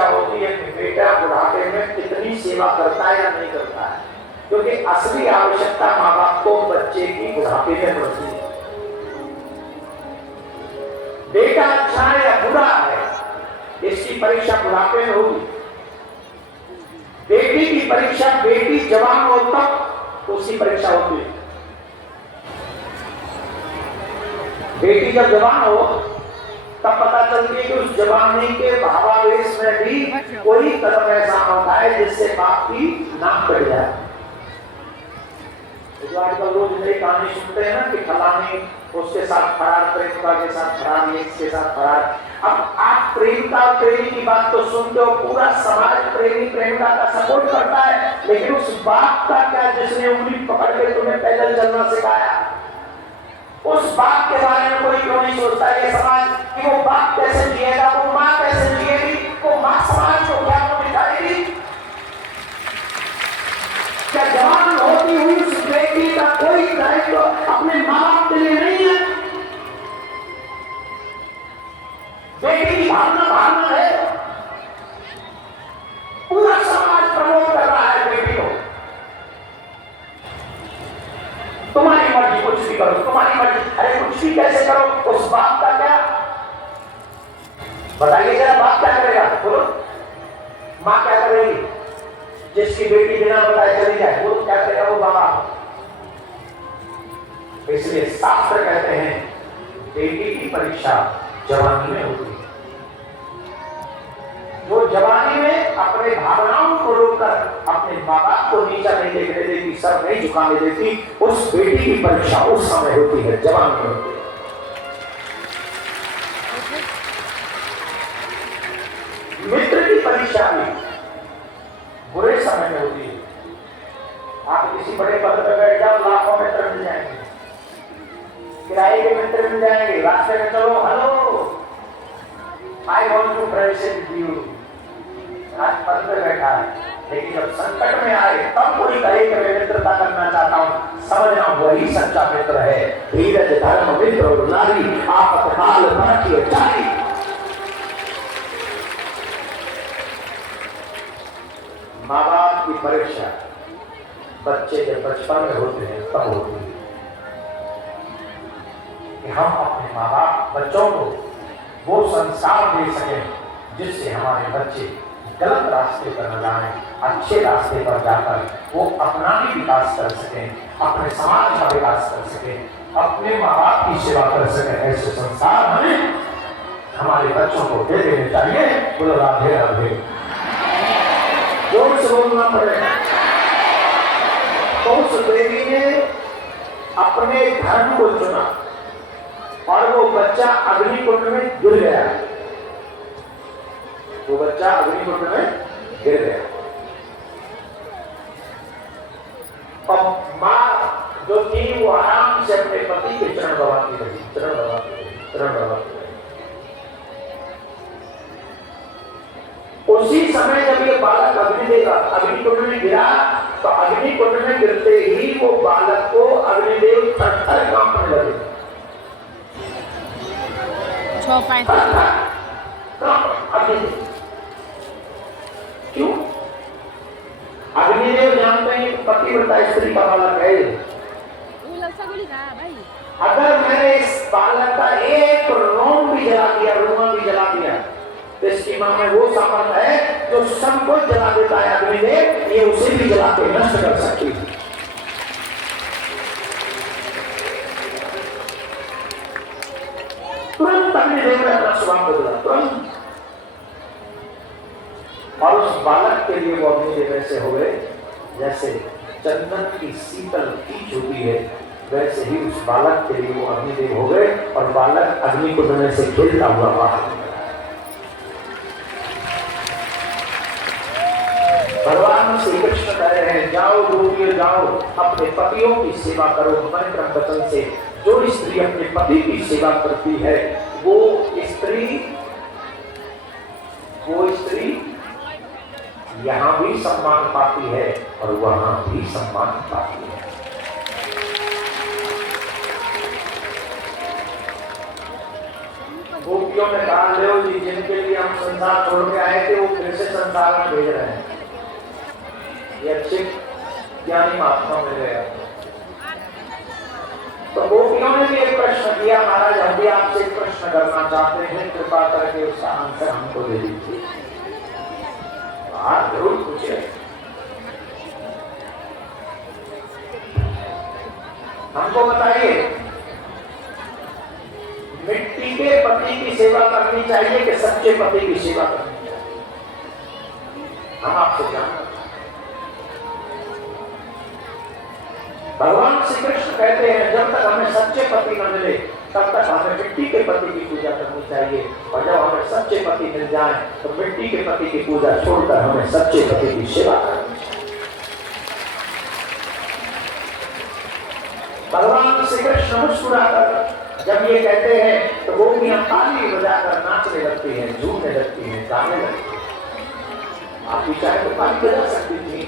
परीक्षा होती है कि बेटा बुढ़ापे में कितनी सेवा करता है या नहीं करता है, क्योंकि असली आवश्यकता माँ बाप को बच्चे की बुढ़ापे में पड़ती है। बेटा अच्छा है या बुरा है, इसकी परीक्षा बुढ़ापे में होगी। बेटी की परीक्षा बेटी जवान हो तब उसकी परीक्षा होती है। बेटी जब जवान हो तब पता चलती है कि उस जवानी के भावावेश में भी कोई कदम ऐसा होता है जिससे बाप की नाक कट जाए। जो आजकल रोज नई कहानी सुनते हैं ना कि फलानी उसके साथ फरार, प्रेमिका के साथ फरार, एक्स के साथ फरार। अब आप प्रेमिका और प्रेमी की बात तो सुनते हो, पूरा समाज प्रेमी प्रेमिका का सपोर्ट करता है, लेकिन उस बाप का क्या जिसने उंगली पकड़ के तुम्हें पैदल चलना सिखाया, उस बाप के बारे में कोई क्यों नहीं सोचता है समाज कि वो बाप कैसे जिएगा, वो माँ कैसे जिएगी, वो माँ समाज को क्या दिखाएगी। क्या जवान होती हुई उस बेटी का कोई दायित्व अपने माँ बाप के लिए नहीं है? बेटी की भावना भावना है, पूरा समाज प्रमोट कर रहा है बेटी को। तुम्हारी मर्जी, कुछ भी करो, तुम्हारी मर्जी। अरे कुछ भी कैसे करो, उस बाप का क्या? बताइए जरा, बाप क्या करेगा? बोलो, माँ क्या करेगी? जिसकी बेटी बिना बताए चली जाए वो क्या करेगा? वो बाबा। इसलिए शास्त्र कहते हैं बेटी की परीक्षा जवानी में होती है। वो जवानी में अपने भावनाओं को रोककर अपने माँ बाप को नीचा नहीं देखने देती, सर नहीं झुकाने देती, उस बेटी की परीक्षा उस समय होती है, जवान में होती है। मित्र की परीक्षा भी बुरे समय में होती है। आप किसी बड़े पद पर बैठ जाओ, लाखों मित्र मिल जाएंगे, किराए के मित्र मिल जाएंगे, रास्ते में चलो, hello I want to friendship with you, आज पद पर बैठा है, लेकिन जब संकट में आए तब कोई कहे कि मैं मित्रता करना चाहता हूं, समझना वही सच्चा मित्र है। धीरज धर्म मित्र नारी, आपातकाल राखिए जारी। माँ बाप की परीक्षा बच्चे जब बचपन में होते हैं तब होती है कि हम अपने माँ बाप बच्चों को वो संस्कार दे सकें जिससे हमारे बच्चे गलत रास्ते पर न जाएं, अच्छे रास्ते पर जाकर वो अपना भी विकास कर सकें, अपने समाज का विकास कर सकें, अपने माँ बाप की सेवा कर सकें। ऐसे संस्कार हमें हमारे बच्चों को दे देने चाहिए। बोलो राधे राधे। जोर से बोलना पड़ेगा। तो उस देवी ने अपने धर्म को चुना और वो बच्चा अग्निकुंड में गिर गया। वो बच्चा अग्निकुंड में गिर गया और माँ जो थी वो आराम से अपने पति के चरण दबाती रही, चरण दबाती रही, चरण दबाती रही। उसी समय जब ये बालक अग्निकुंड में गिरा तो अग्निकुंड में गिरते ही वो बालक को अग्निदेव थर-थर कांपने लगे। क्यों? अग्निदेव जानते हैं पतिव्रता स्त्री का बालक है। अगर मैंने इस बालक का एक रोम भी जला दिया, रोमा भी जला दिया, तो इसकी मां में वो सामर्थ है जो सबको जला देता है अग्निदेव, ये उसे भी जला के नष्ट कर सकती है। तुरंत अग्निदेव ने अपना स्वभाव बदला, तुरंत। और उस बालक के लिए वो अग्निदेव ऐसे हो गए जैसे चंदन की शीतल कीच होती है, वैसे ही उस बालक के लिए वो अग्निदेव हो गए और बालक अग्निकुंड में से खेलता हुआ बाहर। भगवान श्री कृष्ण कह रहे हैं, जाओ गोपियों जाओ, अपने पतियों की सेवा करो। मन क्रम वचन से जो स्त्री अपने पति की सेवा करती है वो स्त्री यहाँ भी सम्मान पाती है और वहां भी सम्मान पाती है। गोपियों ने कहा, देव जी जिनके लिए हम संसार छोड़ के आए थे वो फिर से संसार में भेज रहे हैं। ये अच्छे ज्ञानी महात्मा मिल गए। तो गोपियों ने भी एक प्रश्न किया, महाराज हम भी आपसे एक प्रश्न करना चाहते हैं, कृपा करके उसका आंसर हमको दे दीजिए। हाँ जरूर पूछे। हमको बताइए, मिट्टी के पति की सेवा करनी चाहिए कि सच्चे पति की सेवा करनी चाहिए? हम आपसे जानते हैं। भगवान श्री कृष्ण कहते हैं जब तक हमें सच्चे पति न मिले तब तक हमें मिट्टी के पति की पूजा करनी चाहिए, और जब हमें सच्चे पति मिल जाए तो मिट्टी के पति की पूजा छोड़कर हमें सच्चे पति की सेवा करनी चाहिए। भगवान श्री कृष्ण मुस्कुराकर जब ये कहते हैं तो गोपियां ताली बजाकर नाचने लगती हैं, झूमने लगती हैं, गाने लगती हैं। आप भी चाहे तो ताली बजा सकती थी।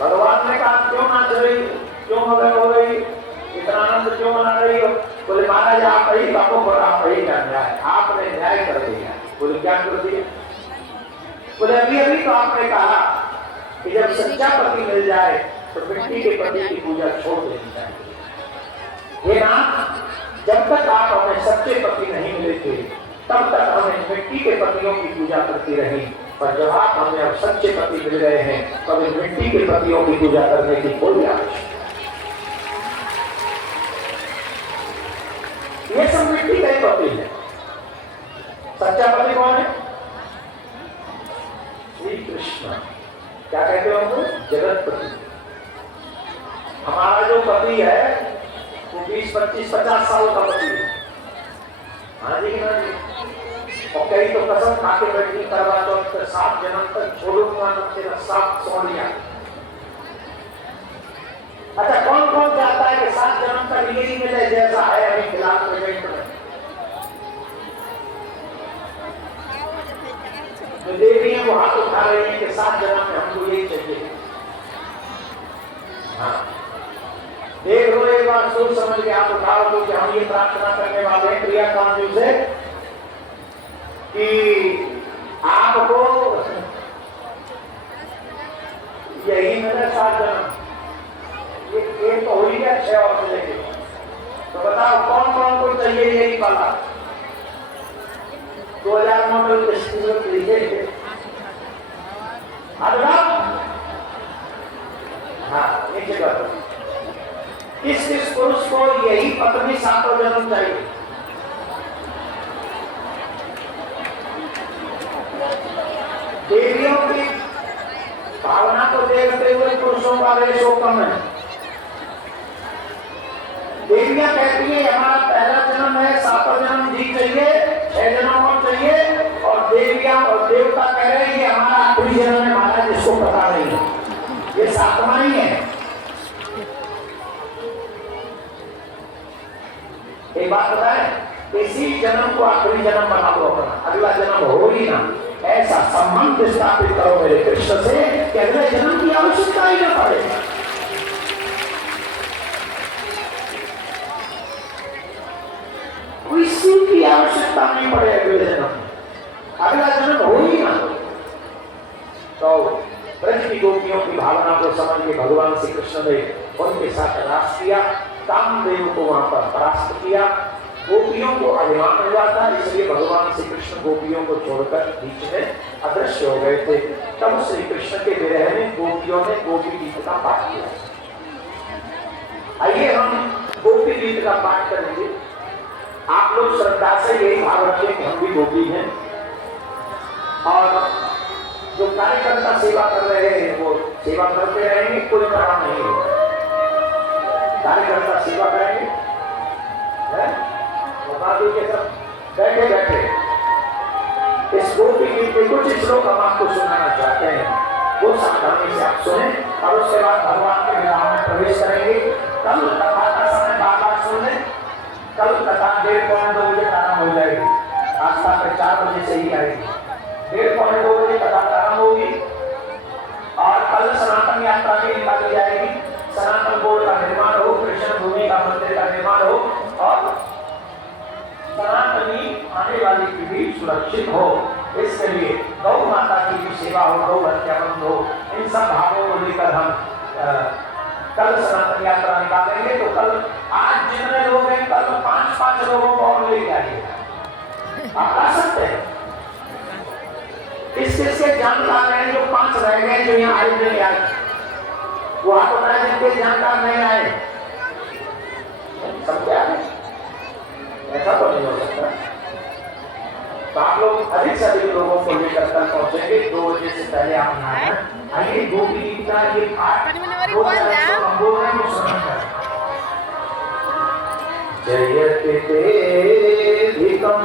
भगवान ने कहा क्यों नाच रही, क्यों मगन हो रही, इतना आनंद क्यों मना रही हो? बोले महाराज आप ही बापो पर आप ही का न्याय, आपने न्याय कर दिया। बोले क्या कर दिया? बोले अभी अभी तो आपने कहा कि जब सच्चा पति मिल जाए तो मिट्टी के पति की पूजा छोड़ देनी चाहिए। ये नाथ जब तक आप हमें सच्चे पति नहीं मिले थे तब तक हमें मिट्टी के पतियों की पूजा करती रही, पर जब आप हमें अब सच्चे पति मिल गए हैं तब इन मिट्टी के पतियों की पूजा करने की कोई आवश्यकता। ये सब मिट्टी का ही पति है। सच्चा पति कौन है? श्री कृष्ण। क्या कहते हो हम? जगत पति। हमारा जो पति है वो 20, 25, 50 साल का पति है। हाँ जी ना जी। और कई तो कसम खा के बैठी करवा चौथ 7 जन्म तक छोड़ूंगा ना तेरा साथ सोनिया। अच्छा कौन कौन चाहता है कि 7 जन्म तक यही मिले जैसा है अभी फिलहाल प्रेजेंट में? तो देवी है वो हाथ उठा रही है कि 7 जन्म में हमको यही चाहिए। हाँ देख लो एक बार सोच समझ के आप उठाओ तो कि हम ये प्रार्थना करने वाले हैं प्रिया कांजू से कि आपको यही मिले 7 जन्म। ये तो हो ही गया 6 और मिलेंगे। तो बताओ कौन कौन को चाहिए यही वाला? 2000 मॉडल लीजिए। हाँ नीचे करो। किस पुरुष को यही पत्नी 7 जन्म चाहिए? देवियों की भावना को देखते हुए पुरुषों का रेशो कम है। देवियां कहती है हमारा पहला जन्म है, 7वां जन्म जी चाहिए, 6 जन्म और चाहिए, और देवियां और देवता कह रहे हैं हमारा आखिरी जन्म है महाराज, जिसको पता नहीं है, ये 7वां ही है। एक बात बताएं, इसी जन्म को आखिरी जन्म बना दो अपना, अगला जन्म हो ही ना। ऐसा संबंध स्थापित करो मेरे कृष्ण से कि अगले जन्म की आवश्यकता ही न पड़े। किसी की आवश्यकता नहीं पड़े अगले जन्म, अगला जन्म हो ही ना। तो ब्रज की गोपियों की भावना को समझ के भगवान श्री कृष्ण ने उनके साथ रास किया, कामदेव को वहां पर परास्त किया। गोपियों को अभिमान हुआ था, इसलिए भगवान श्री कृष्ण गोपियों को छोड़कर बीच में अदृश्य हो गए थे। तब श्री कृष्ण के विरह में गोपियों ने गोपी गीत का पाठ किया। आइए हम गोपी गीत का पाठ करेंगे। आप लोग श्रद्धा से यही भाव रखें कि हम भी गोपी हैं, और जो कार्यकर्ता सेवा कर रहे हैं वो सेवा करते रहेंगे, कोई काम नहीं होगा। कार्यकर्ता सेवा करेंगे, सब बैठे बैठे इस गोपी गीत के कुछ श्लोक हम आपको सुनाना चाहते हैं, वो सावधानी से आप सुने, और उसके बाद भगवान के विवाह में प्रवेश करेंगे। कल कथा का समय बार-बार सुने। कल कथा 1:30-2 बजे प्रारंभ हो जाएगी, आस्था पे 4 बजे से ही आएगी। 1:30-2 बजे कथा प्रारंभ होगी, और कल सनातन यात्रा भी निकाली जाएगी। सनातन बोर्ड का निर्माण हो, कृष्ण आने वाली पीढ़ी सुरक्षित हो, इसके लिए गौ माता की भी सेवा हो, गौ हत्या बंद हो। इन सब भावों को लेकर हम कल सनातन यात्रा निकालेंगे। तो कल आज जितने लोग हैं, कल 5-5 लोगों को और ले जाइए। आप ला सकते हैं। किसके जानकार हैं जो 5 रह गए, जो यहाँ आए नहीं आए, वो आप बताए जिनके जानकार नहीं आए, सब क्या है? ऐसा तो नहीं हो सकता। तो आप लोग अधिक से अधिक लोगों को लेकर कल पहुंचेंगे। 2 बजे से पहले आप आए। आइए, गोपी का ये पाठ जयते देविकम